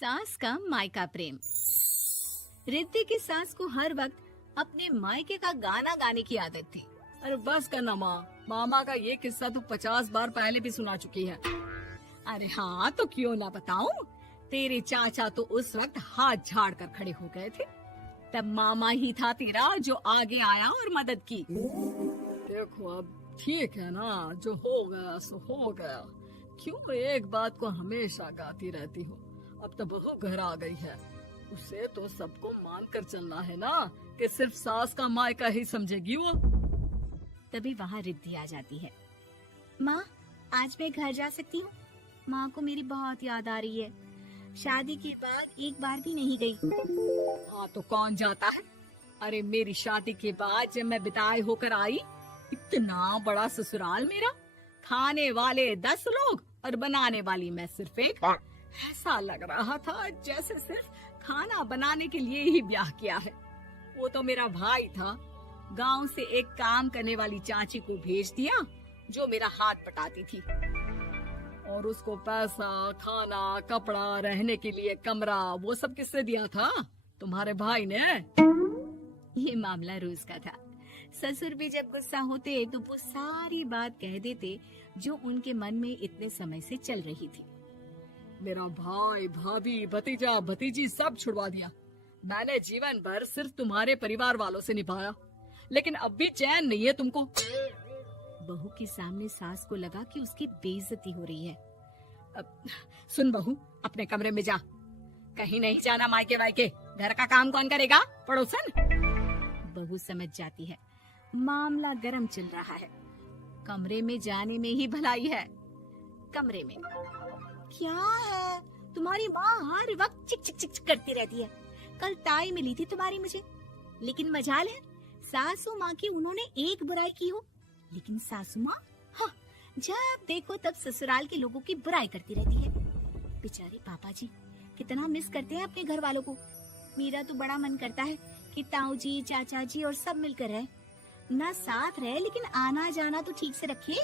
सास का मायका प्रेम। रिद्धि की सास को हर वक्त अपने मायके का गाना गाने की आदत थी। अरे बस करना माँ, मामा का ये किस्सा तो 50 बार पहले भी सुना चुकी है। अरे हाँ, तो क्यों ना बताऊं। तेरे चाचा तो उस वक्त हाथ झाड़ कर खड़े हो गए थे। तब मामा ही था तेरा जो आगे आया और मदद की। देखो अब ठीक है ना, जो हो गया सो हो गया। क्यों एक बात को हमेशा गाती रहती हो। अब तो बहू घर आ गई है, उसे तो सबको मान कर चलना है ना कि सिर्फ सास का मायका ही समझेगी वो। तभी वहाँ रिद्धि आ जाती है। माँ, आज मैं घर जा सकती हूँ? माँ को मेरी बहुत याद आ रही है। शादी के बाद एक बार भी नहीं गई। हाँ तो कौन जाता है। अरे मेरी शादी के बाद जब मैं विदाई होकर आई, इतना बड़ा ससुराल मेरा, खाने वाले 10 लोग और बनाने वाली मैं सिर्फ एक। ऐसा लग रहा था जैसे सिर्फ खाना बनाने के लिए ही ब्याह किया है। वो तो मेरा भाई था, गांव से एक काम करने वाली चाची को भेज दिया जो मेरा हाथ पटाती थी, और उसको पैसा, खाना, कपड़ा, रहने के लिए कमरा, वो सब किससे दिया था? तुम्हारे भाई ने। ये मामला रोज का था। ससुर भी जब गुस्सा होते तो वो सारी बात कह देते जो उनके मन में इतने समय से चल रही थी। मेरा भाई, भाभी, भतीजा, भतीजी सब छुड़वा दिया। मैंने जीवन भर सिर्फ तुम्हारे परिवार वालों से निभाया, लेकिन अब भी चैन नहीं है तुमको। बहू के सामने सास को लगा कि उसकी बेइज्जती हो रही है। अब सुन बहू, अपने कमरे में जा, कहीं नहीं जाना मायके वायके। घर का काम कौन करेगा? पड़ोसन। बहू समझ जाती है मामला गर्म चल रहा है। कमरे में जाने में ही भलाई है। कमरे में क्या है? तुम्हारी माँ हर वक्त चिक चिक चिक चिक करती रहती है। कल ताई मिली थी तुम्हारी मुझे, लेकिन मजाल है सासू माँ की उन्होंने एक बुराई की हो, लेकिन सासू माँ हाँ, जब देखो तब ससुराल के लोगों की बुराई करती रहती है। बेचारे पापा जी कितना मिस करते हैं अपने घर वालों को। मेरा तो बड़ा मन करता है कि ताऊ जी, चाचा जी और सब मिलकर रहे, ना साथ रहे लेकिन आना जाना तो ठीक से रखे।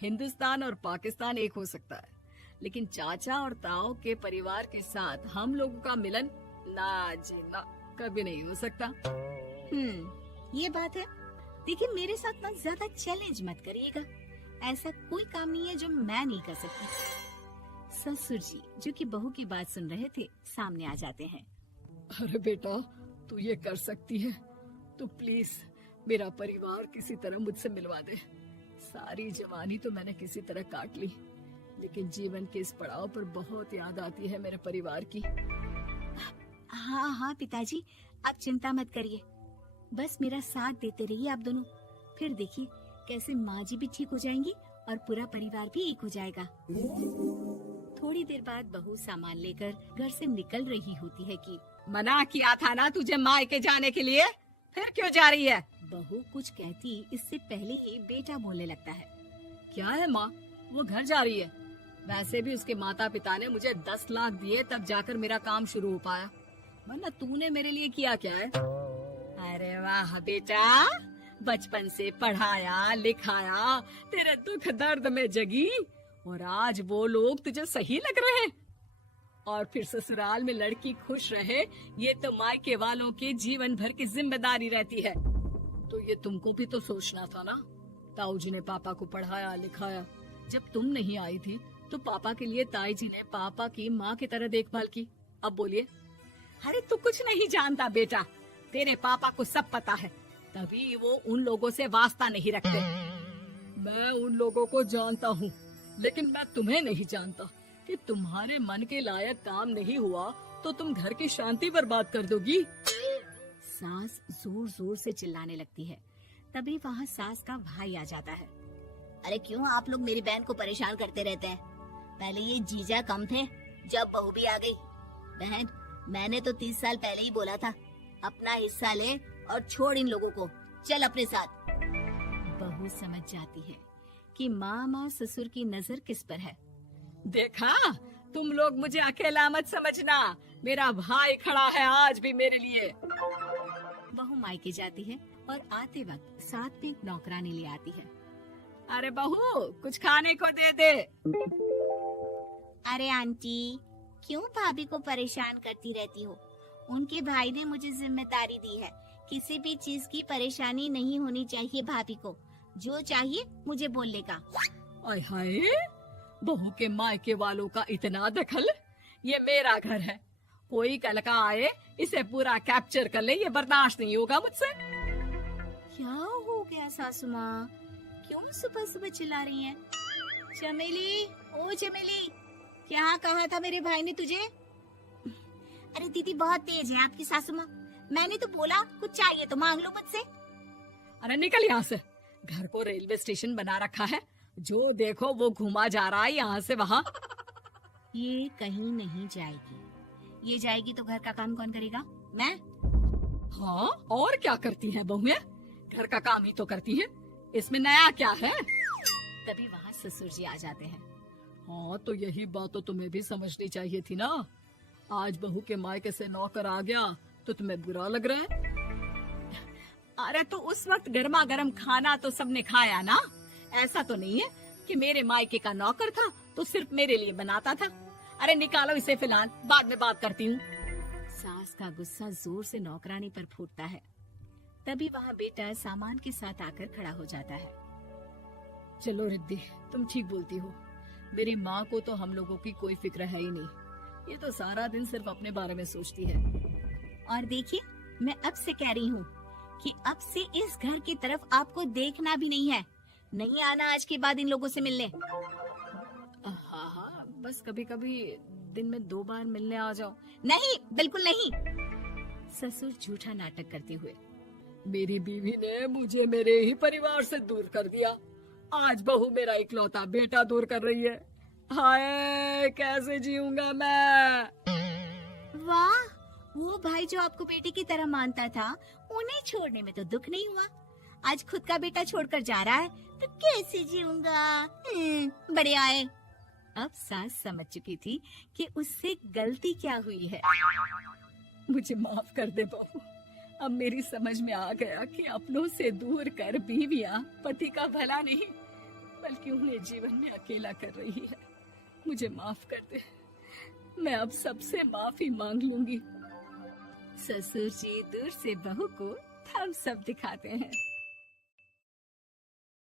हिंदुस्तान और पाकिस्तान एक हो सकता है, लेकिन चाचा और ताऊ के परिवार के साथ हम लोगों का मिलन ना जी ना, कभी नहीं हो सकता। ये बात है। देखिए मेरे साथ ना ज्यादा चैलेंज मत करिएगा। ऐसा कोई काम नहीं है जो मैं नहीं कर सकती। ससुर जी जो कि बहू की बात सुन रहे थे सामने आ जाते हैं। अरे बेटा, तू ये कर सकती है तो प्लीज मेरा परिवार किसी तरह मुझसे मिलवा दे। सारी जवानी तो मैंने किसी तरह काट ली, लेकिन जीवन के इस पड़ाव पर बहुत याद आती है मेरे परिवार की। हाँ हाँ पिताजी, आप चिंता मत करिए, बस मेरा साथ देते रहिए आप दोनों। फिर देखिए कैसे माँ जी भी ठीक हो जाएंगी और पूरा परिवार भी एक हो जाएगा। थोड़ी देर बाद बहू सामान लेकर घर से निकल रही होती है कि मना किया था ना तुझे मायके जाने के लिए, फिर क्यों जा रही है? बहू कुछ कहती इससे पहले ही बेटा बोलने लगता है। क्या है माँ, वो घर जा रही है। वैसे भी उसके माता पिता ने मुझे 10 लाख दिए तब जाकर मेरा काम शुरू हो पाया, वरना तूने मेरे लिए किया क्या है? अरे वाह बेटा, बचपन से पढ़ाया लिखाया, तेरे दुख दर्द में जगी, और आज वो लोग तुझे सही लग रहे हैं। और फिर ससुराल में लड़की खुश रहे, ये तो मायके वालों की जीवन भर की जिम्मेदारी रहती है। तो ये तुमको भी तो सोचना था ना। ताऊ जी ने पापा को पढ़ाया लिखाया, जब तुम नहीं आई थी तो पापा के लिए ताई जी ने पापा की माँ की तरह देखभाल की। अब बोलिए। अरे तू कुछ नहीं जानता बेटा, तेरे पापा को सब पता है, तभी वो उन लोगों से वास्ता नहीं रखते। मैं उन लोगों को जानता हूँ, लेकिन मैं तुम्हें नहीं जानता कि तुम्हारे मन के लायक काम नहीं हुआ तो तुम घर की शांति बर्बाद कर दोगी। सास जोर जोर से चिल्लाने लगती है। तभी वहाँ सास का भाई आ जाता है। अरे क्यों आप लोग मेरी बहन को परेशान करते रहते हैं? पहले ये जीजा कम थे, जब बहू भी आ गई। बहन, मैंने तो 30 साल पहले ही बोला था, अपना हिस्सा ले और छोड़ इन लोगों को, चल अपने साथ। बहू समझ जाती है कि मामा ससुर की नजर किस पर है। देखा, तुम लोग मुझे अकेला मत समझना, मेरा भाई खड़ा है आज भी मेरे लिए। बहू मायके जाती है और आते वक्त साथ में एक नौकरानी ले आती है। अरे बहू, कुछ खाने को दे दे। अरे आंटी, क्यों भाभी को परेशान करती रहती हो? उनके भाई ने मुझे जिम्मेदारी दी है। किसी भी चीज की परेशानी नहीं होनी चाहिए भाभी को। जो चाहिए मुझे बोलने का। आय हाय, बहू के मायके वालों का इतना दखल। ये मेरा घर है, कोई कल का आए इसे पूरा कैप्चर कर ले, ये बर्दाश्त नहीं होगा मुझसे। क्या हो गया सासू माँ? क्यों सुबह सुबह चिल्ला रही हैं? चमेली, ओ चमेली, क्या कहा था मेरे भाई ने तुझे? अरे दीदी बहुत तेज है आपकी सासू माँ। मैंने तो बोला कुछ चाहिए तो मांग लो मुझसे। अरे निकल यहाँ से, घर को रेलवे स्टेशन बना रखा है, जो देखो वो घुमा जा रहा है यहाँ से वहाँ। ये कहीं नहीं जाएगी। ये जाएगी तो घर का काम कौन करेगा? मैं। हाँ, और क्या करती है बहुएं? घर का काम ही तो करती है, इसमें नया क्या है? तभी वहाँ ससुर जी आ जाते हैं। हाँ, तो यही बात तो तुम्हें भी समझनी चाहिए थी ना। आज बहू के मायके से नौकर आ गया तो तुम्हें बुरा लग रहा है? अरे तो उस वक्त गर्मा गर्म खाना तो सबने खाया ना। ऐसा तो नहीं है कि मेरे मायके का नौकर था तो सिर्फ मेरे लिए बनाता था। अरे निकालो इसे, फिलहाल बाद में बात करती हूँ। सास का गुस्सा जोर से नौकरानी पर फूटता है। तभी वहाँ बेटा सामान के साथ आकर खड़ा हो जाता है। चलो रिद्धि, तुम ठीक बोलती हो। मेरी माँ को तो हम लोगों की कोई फिक्र है ही नहीं, ये तो सारा दिन सिर्फ अपने बारे में सोचती है। और देखिए, मैं अब से कह रही हूँ कि अब से इस घर की तरफ आपको देखना भी नहीं है। नहीं आना आज के बाद इन लोगों से मिलने। हाँ, बस कभी कभी दिन में 2 बार मिलने आ जाओ। नहीं, बिल्कुल नहीं। ससुर झूठा नाटक करते हुए। मेरी बीवी ने मुझे मेरे ही परिवार से दूर कर दिया, आज बहू मेरा इकलौता बेटा दूर कर रही है। हाय, कैसे जीऊंगा मैं? वाह, वो भाई जो आपको बेटे की तरह मानता था, उन्हें छोड़ने में तो दुख नहीं हुआ। आज खुद का बेटा छोड़कर जा रहा है तो कैसे जीऊंगा? बढ़िया है। अब सास समझ चुकी थी कि उससे गलती क्या हुई है। मुझे माफ कर दे बहू, अब मेरी समझ में आ गया कि अपनों से दूर कर बीवियां पति का भला नहीं बल्कि उन्हें जीवन में अकेला कर रही है। मुझे माफ कर दे, मैं अब सबसे माफी मांग लूंगी। ससुर जी दूर से बहू को थम्स अप दिखाते हैं।